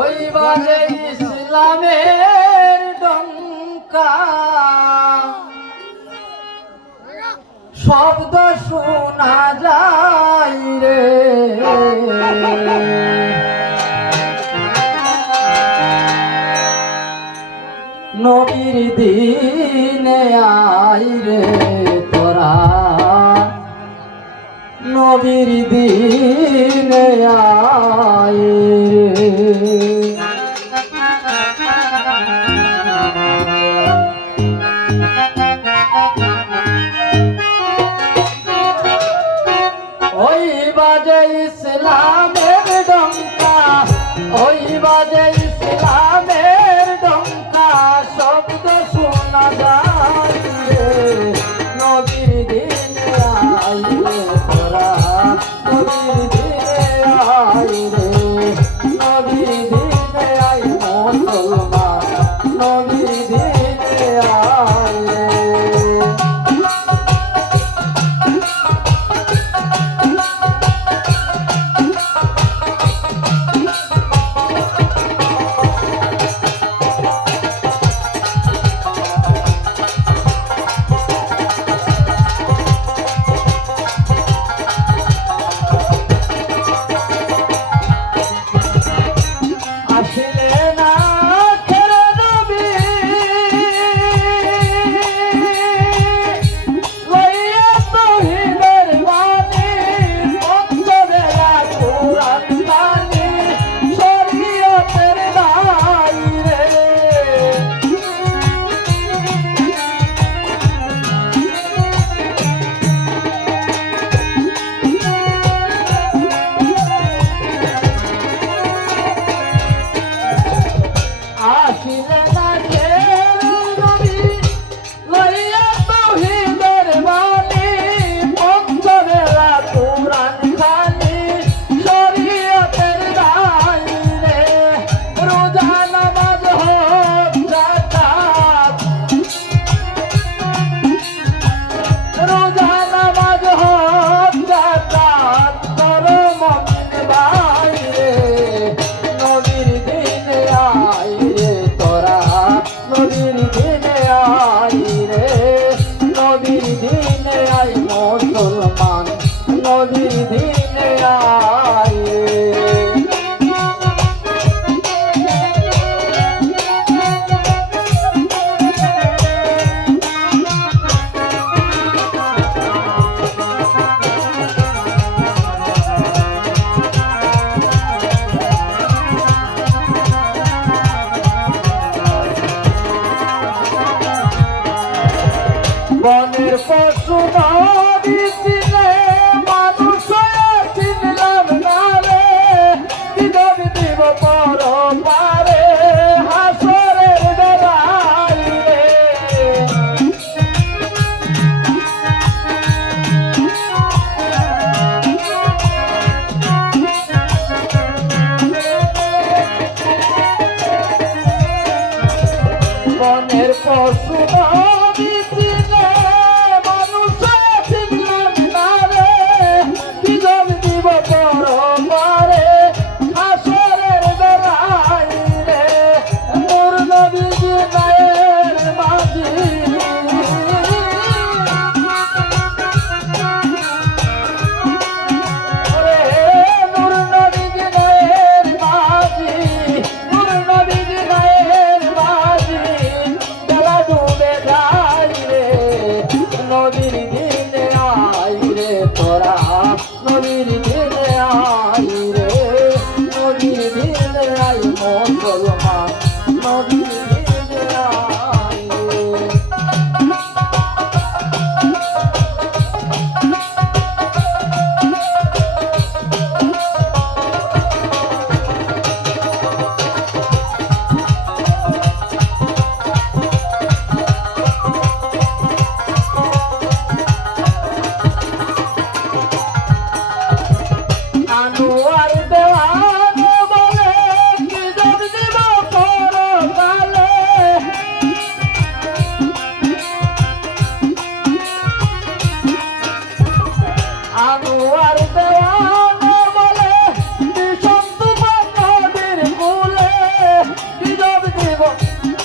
ওই বাজে ইসলামের ডঙ্কা। শব্দ শোনা যায় রে। নবীর দিনে আই রে তোরা। নবীর দিনে আয় দিনে আয় মুসলমান নদী দিনে আয় পশু দিছিলে মানুষ চিনলাম না রে। দিদব দিব পর পারে হাসরে ডরাইলে মনের পশু Oh.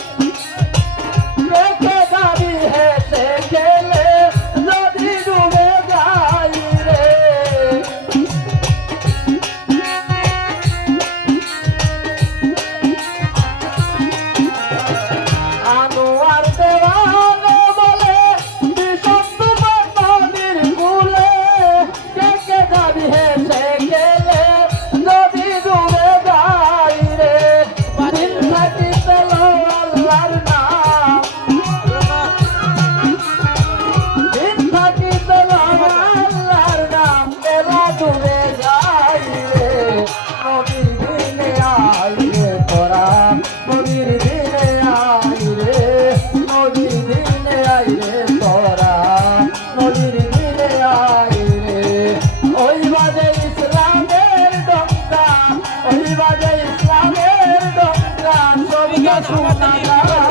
গ্রামের ডঙ্গা সবটা শোনা যায়